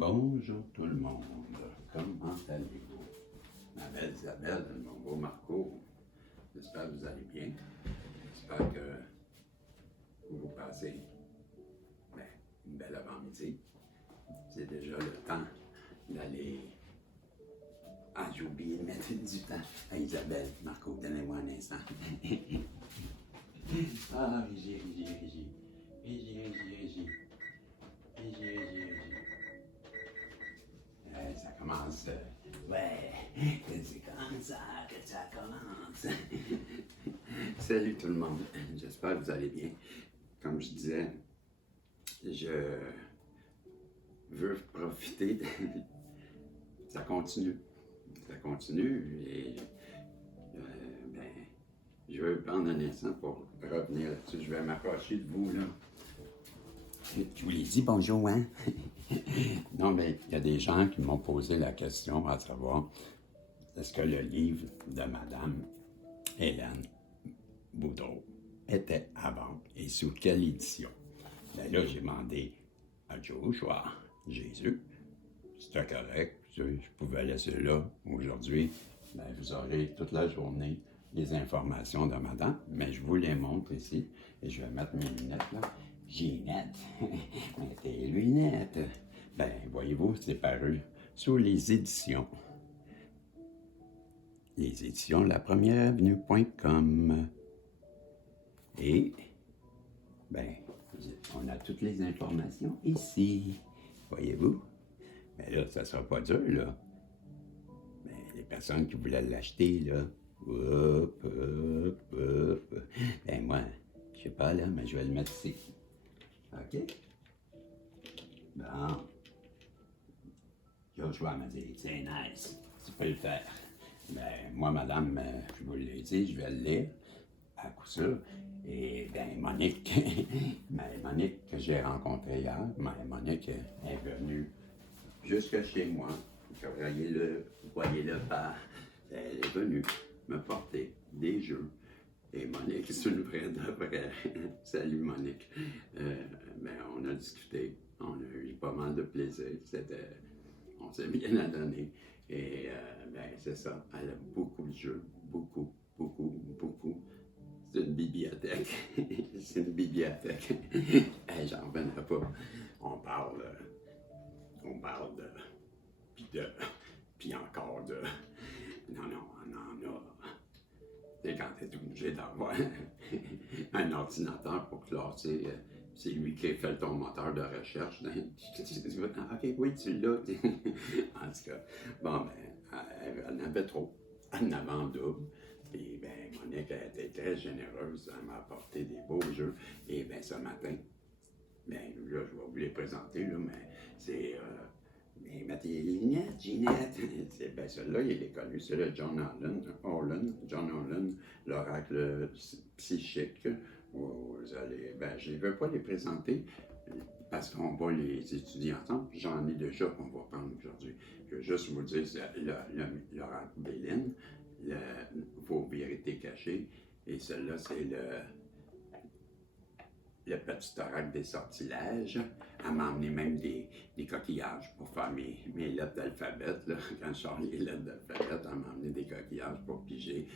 Bonjour tout le monde, comment allez-vous? Ma belle Isabelle, mon beau Marco, j'espère que vous allez bien. J'espère que vous passez une belle avant-midi. C'est déjà le temps d'aller... Ah, j'ai oublié de mettre du temps. Ah, Isabelle, Marco, donnez-moi un instant. Ah, Régie. Ça commence. Ouais, c'est comme ça que ça commence. Salut tout le monde, j'espère que vous allez bien. Comme je disais, je veux profiter. Ça continue et je veux prendre un instant pour revenir là-dessus. Je vais m'approcher de vous là. Je vous l'ai dit bonjour, hein? Non, mais il y a des gens qui m'ont posé la question à savoir est-ce que le livre de Madame Hélène Boudreau était à vendre et sous quelle édition? Ben là, j'ai demandé à Joshua, Jésus, c'était correct, je pouvais laisser là aujourd'hui. Ben, vous aurez toute la journée les informations de Madame, mais je vous les montre ici et je vais mettre mes lunettes là. Ginette, mets tes lunettes. Ben, voyez-vous, c'est paru sous les éditions. Les éditions lapremiereavenue.com. Et, ben, on a toutes les informations ici. Voyez-vous? Mais là, ça sera pas dur, là. Mais les personnes qui voulaient l'acheter, là, ben moi, je sais pas, là, mais je vais le mettre ici. OK? Bon. Joshua m'a dit, c'est nice, tu peux le faire. Ben, moi, madame, je vous l'ai dit, je vais le lire, à coup sûr. Et bien, Monique, Monique que j'ai rencontrée hier, Monique est venue jusque chez moi. Voyez-le pas. Elle est venue me porter des jeux. Et Monique, c'est une vraie de vraie. Salut Monique. On a discuté, on a eu pas mal de plaisir. On s'est bien adonné. Et c'est ça. Elle a beaucoup de jeux. Beaucoup. C'est une bibliothèque. C'est une bibliothèque. Hey, j'en revenais pas. On parle de. Puis encore de. Non, on en a. Et quand tu es obligé d'avoir un ordinateur pour classer, c'est lui qui a fait ton moteur de recherche. OK, oui, tu l'as. En tout cas, bon, elle en avait trop. Elle en avait en double. Puis, Monique a été très généreuse. Elle m'a apporté des beaux jeux. Et ce matin, là, je vais vous les présenter, là, mais c'est. Mettez les lunettes, Ginette. Celui-là, il est connu, c'est le John Holland, l'oracle psychique. Vous allez, je ne veux pas les présenter parce qu'on va les étudier ensemble. J'en ai déjà qu'on va prendre aujourd'hui. Je veux juste vous dire, c'est l'oracle Béline, vos vérités cachées, et celui-là, c'est le petit oracle des sortilèges. Elle m'a emmené même des coquillages pour faire mes lettres d'alphabet. Quand je sors les lettres d'alphabet, elle m'a emmené des coquillages pour piger.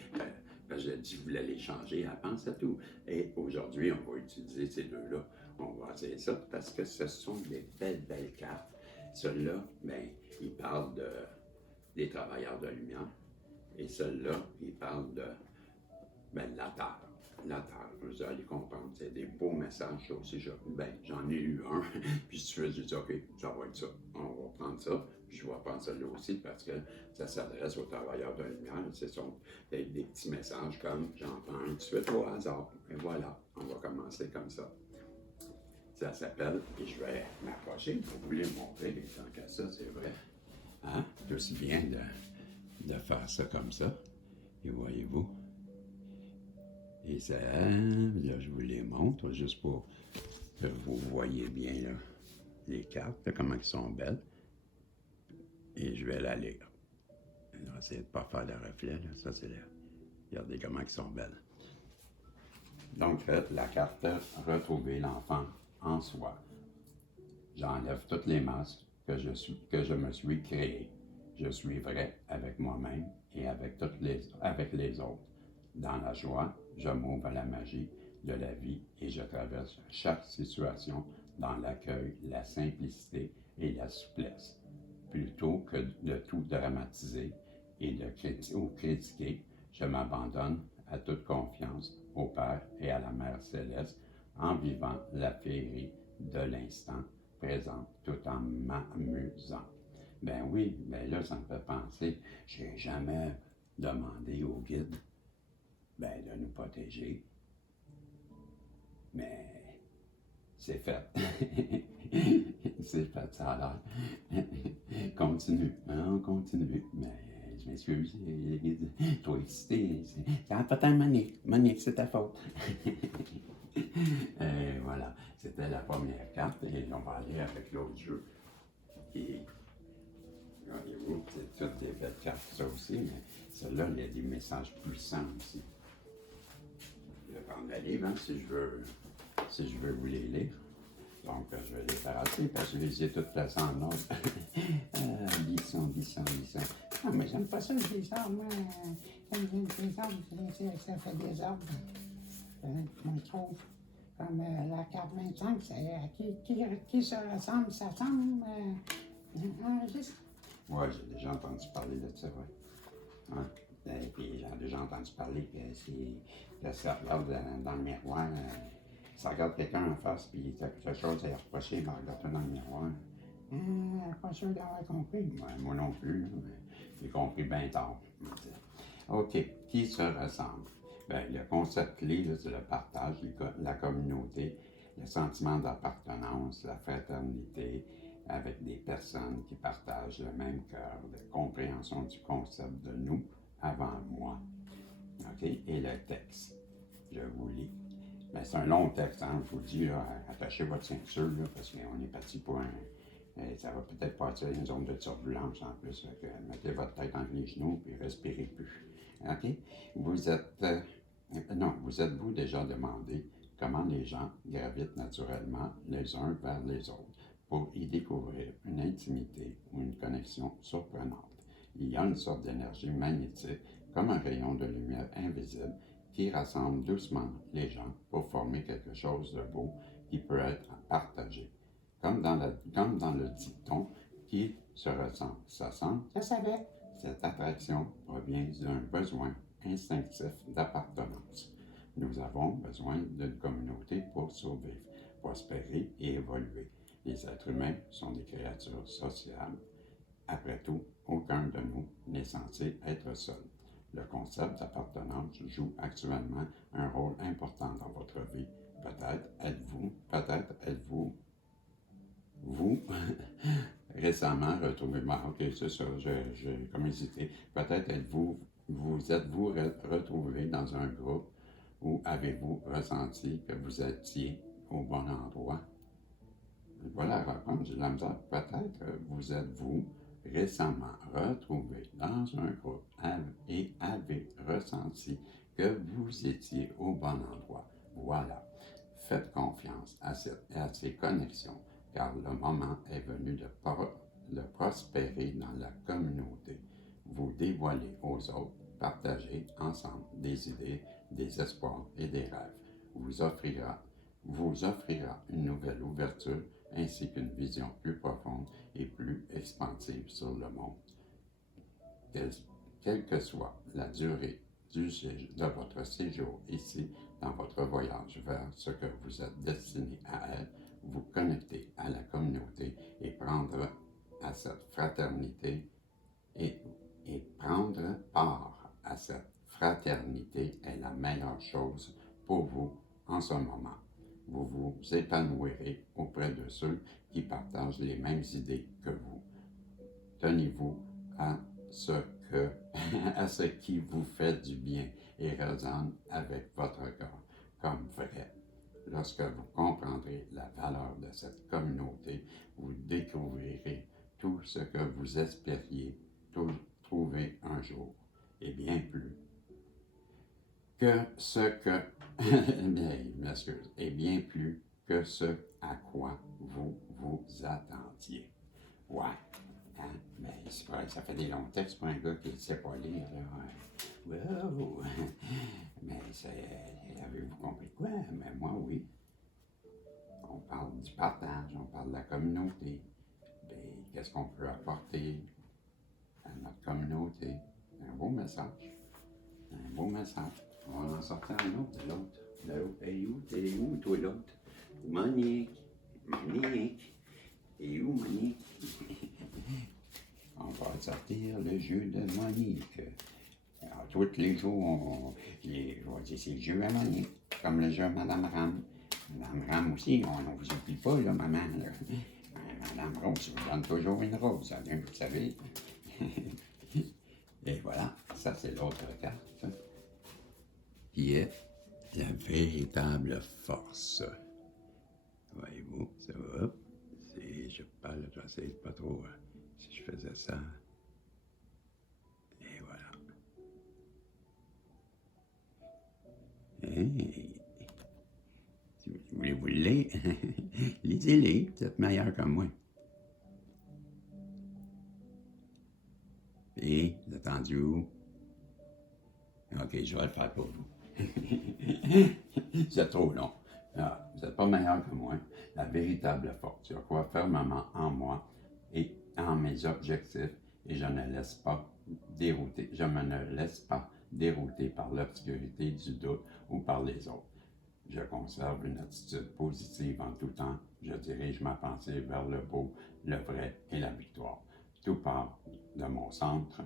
J'ai dit que je voulais les changer. Elle pense à tout. Et aujourd'hui, on va utiliser ces deux-là. On va essayer ça parce que ce sont des belles cartes. Celui-là, il parle des travailleurs de lumière. Et celui-là, il parle de la Terre. La Terre, vous allez comprendre, c'est des beaux messages, ça aussi. J'en ai eu un, puis si tu veux, j'ai dit, OK, ça va être ça. On va prendre ça, puis je vais prendre celui-là aussi parce que ça s'adresse aux travailleurs de la lumière. Ce sont des petits messages comme j'en prends un tout de suite au hasard. Et voilà, on va commencer comme ça. Ça s'appelle, et je vais m'approcher pour vous les montrer, tant qu'à ça, c'est vrai. Hein? C'est aussi bien de faire ça comme ça. Et voyez-vous. Et ça, là, je vous les montre, juste pour que vous voyez bien là, les cartes, là, comment elles sont belles. Et je vais la lire. Je vais essayer de ne pas faire de reflet, là. Ça, c'est là. Regardez comment elles sont belles. Donc, faites la carte « Retrouver l'enfant en soi ». J'enlève toutes les masques, que je me suis créé. Je suis vrai avec moi-même et avec les autres. Dans la joie, je m'ouvre à la magie de la vie et je traverse chaque situation dans l'accueil, la simplicité et la souplesse. Plutôt que de tout dramatiser et de critiquer, je m'abandonne à toute confiance au Père et à la Mère céleste en vivant la féerie de l'instant présent tout en m'amusant. Ben oui, ben là, ça me fait penser, j'ai jamais demandé au guide de nous protéger, mais c'est fait. C'est fait, ça a l'air. Continue, hein, on continue. Mais je m'excuse, toi excité, ça a pas Monique, c'est ta faute. Et voilà, c'était la première carte et on va aller avec l'autre jeu. Et voyez-vous, c'est toutes des belles cartes, ça aussi, mais celle-là, il y a des messages puissants aussi. Je vais prendre le livre hein, si je veux vous les lire. Donc, je vais les faire assez parce que je les ai toutes placées en ordre. 10 ans. Ah, mais j'aime pas ça, le désordre, moi. Quand j'ai le désordre, ça fait des ordres. Je trouve. Comme la carte 25, qui se ressemble, ça semble. Juste. Ouais, j'ai déjà entendu parler de ça, ouais. Hein? Et puis, j'ai déjà entendu parler que ça regarde dans le miroir. Ça regarde quelqu'un en face, puis il a quelque chose à reprocher, il regarde dans le miroir. Pas sûr d'avoir compris. Ouais, moi non plus, mais j'ai compris bien tard. OK, qui se ressemble? Bien, le concept clé, c'est le partage, la communauté, le sentiment d'appartenance, la fraternité avec des personnes qui partagent le même cœur, la compréhension du concept de nous avant moi. OK? Et le texte, je vous lis. Ben, c'est un long texte, hein, je vous le dis, là, attachez votre ceinture, là, parce qu'on est parti pour un... ça va peut-être partir une zone de turbulence en plus. Mettez votre tête entre les genoux et respirez plus. OK? Vous êtes-vous déjà demandé comment les gens gravitent naturellement les uns vers les autres pour y découvrir une intimité ou une connexion surprenante? Il y a une sorte d'énergie magnétique, comme un rayon de lumière invisible, qui rassemble doucement les gens pour former quelque chose de beau qui peut être partagé. Comme dans le dicton qui se ressemble. Ça semble, ça savait. Cette attraction provient d'un besoin instinctif d'appartenance. Nous avons besoin d'une communauté pour survivre, prospérer et évoluer. Les êtres humains sont des créatures sociables. Après tout, aucun de nous n'est censé être seul. Le concept d'appartenance joue actuellement un rôle important dans votre vie. Peut-être êtes-vous vous, récemment retrouvé, ok, c'est ça, j'ai comme hésité. Peut-être êtes-vous retrouvé dans un groupe où avez-vous ressenti que vous étiez au bon endroit? Voilà la réponse, j'ai de la misère. Peut-être vous êtes-vous récemment retrouvé dans un groupe et avez ressenti que vous étiez au bon endroit. Voilà. Faites confiance à ces connexions, car le moment est venu de prospérer dans la communauté. Vous dévoilez aux autres, partagez ensemble des idées, des espoirs et des rêves. Vous offrira une nouvelle ouverture ainsi qu'une vision plus profonde et plus expansive sur le monde. Quelle que soit la durée de votre séjour ici, dans votre voyage vers ce que vous êtes destiné à être, vous connecter à la communauté et prendre à cette fraternité et prendre part à cette fraternité est la meilleure chose pour vous en ce moment. Vous vous épanouirez auprès de ceux qui partagent les mêmes idées que vous. Tenez-vous à à ce qui vous fait du bien et résonne avec votre corps comme vrai. Lorsque vous comprendrez la valeur de cette communauté, vous découvrirez tout ce que vous espériez trouver un jour, et bien plus que ce que, et bien plus que ce à quoi vous vous attendiez. Ouais. Hein? Mais c'est vrai, ça fait des longs textes pour un gars qui ne sait pas lire. Là. Wow! Mais avez-vous compris quoi? Mais moi, oui. On parle du partage, on parle de la communauté. Et qu'est-ce qu'on peut apporter à notre communauté? Un beau message. Un beau message. On va en sortir un autre de l'autre. De l'autre. Hey, où? T'es où, toi, l'autre? Monique. Monique. Et où, Monique? On va sortir le jeu de Monique. Alors, tous les jours, je vais dire c'est le jeu à Monique. Comme le jeu à Madame Ram. Madame Ram aussi, on ne vous oublie pas, là, maman. Là. Madame Rose vous donne toujours une rose, hein, vous savez. Et voilà, ça c'est l'autre carte. Qui est la véritable force. Voyez-vous, ça va. Je parle, j'essaie pas trop. Si je faisais ça. Et voilà. Et, si vous voulez vous lire, lisez-les, vous êtes meilleur que moi. Et, vous êtes rendu où? Ok, je vais le faire pour vous. C'est trop long. Ah, vous n'êtes pas meilleur que moi. La véritable force, je crois fermement en moi et en mes objectifs et je ne laisse pas dérouter. Je me ne laisse pas dérouter par l'obscurité du doute ou par les autres. Je conserve une attitude positive en tout temps. Je dirige ma pensée vers le beau, le vrai et la victoire. Tout part de mon centre.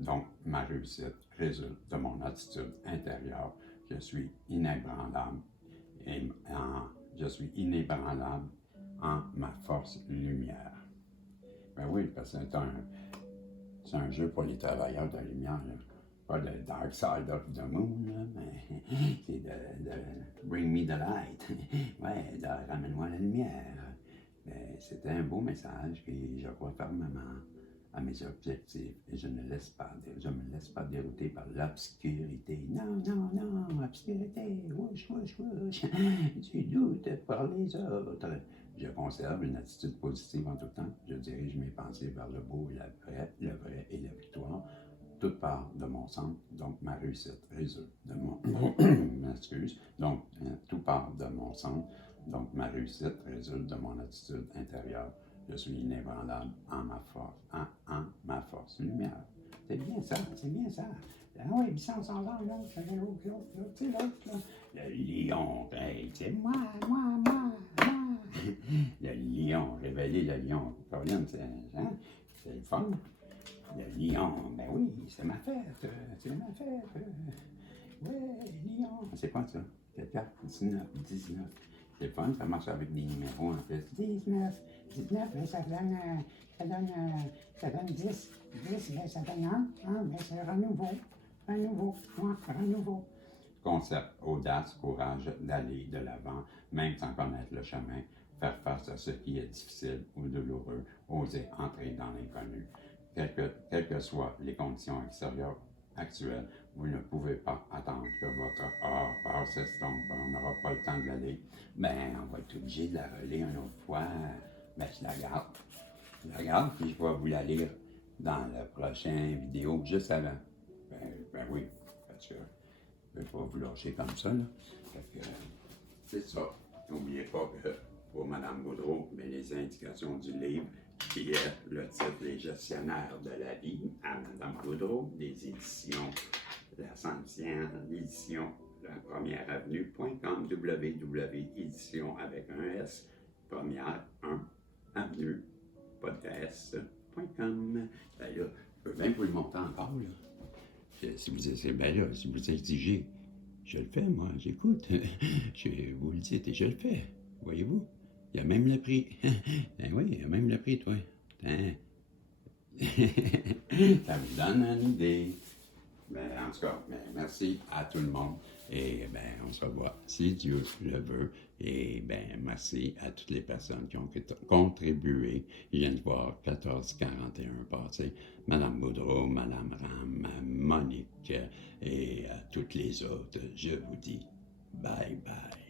Donc, ma réussite résulte de mon attitude intérieure. Je suis inébranlable en ma force lumière. Ben oui, parce que c'est un jeu pour les travailleurs de la lumière. Là. Pas de Dark Side of the Moon, là, mais c'est de Bring Me the Light. Ouais, ramène-moi la lumière. Ben, c'était un beau message, puis je crois fermement à mes objectifs et je me laisse pas dérouter par l'obscurité. Non, non, non, obscurité, wouch, wouch, wouch, tu doutes par les autres. Je conserve une attitude positive en tout temps. Je dirige mes pensées vers le beau, le vrai et la victoire. Toute part de mon centre, donc ma réussite résulte de mon... M'excuse. Donc, tout part de mon centre, donc ma réussite résulte de mon attitude intérieure. Je suis inébranlable en ma force lumière. C'est bien ça, c'est bien ça. Ah oui, puis ça, on s'en va, là, l'autre, tu sais, l'autre, là. Le lion, hey, c'est moi. Le lion, révéler le lion. Pauline, c'est le fun. Le lion, ben oui, c'est ma fête. Ouais, lion. C'est quoi ça? C'est 4, 19. C'est le fun, ça marche avec des numéros en plus. 19, ben ça donne 10. 10, ben ça donne 1. Ben c'est renouveau. Concept, audace, courage d'aller de l'avant, même sans connaître le chemin, faire face à ce qui est difficile ou douloureux, oser entrer dans l'inconnu. Quelles que soient les conditions extérieures actuelles, vous ne pouvez pas attendre que votre peur s'estompe. On n'aura pas le temps de l'aller. Ben, on va être obligé de la relire une autre fois. Ben, je la garde. Puis je vais vous la lire dans la prochaine vidéo, juste avant. Ben oui, parce que je ne vais pas vous lâcher comme ça, là. Fait que, c'est ça. N'oubliez pas que pour Mme Boudreau, mais les indications du livre, qui est le titre Les gestionnaires de la vie, à Mme Boudreau, des éditions La Centième édition, la première avenue.com, www.édition avec un S, première 1 avenue, podcast.com. Ben là, je peux bien vous le monter encore, là. Si vous exigez, je le fais, moi, j'écoute. Vous le dites et je le fais. Voyez-vous? Il y a même le prix. Ben oui, il y a même le prix, toi. Hein? Ça vous donne une idée. Ben, en tout cas, ben, merci à tout le monde. Et ben, on se revoit si Dieu le veut. Et ben, merci à toutes les personnes qui ont contribué. Je viens de voir 1441 passer. Madame Boudreau, Madame Ram, Monique et à toutes les autres. Je vous dis bye bye.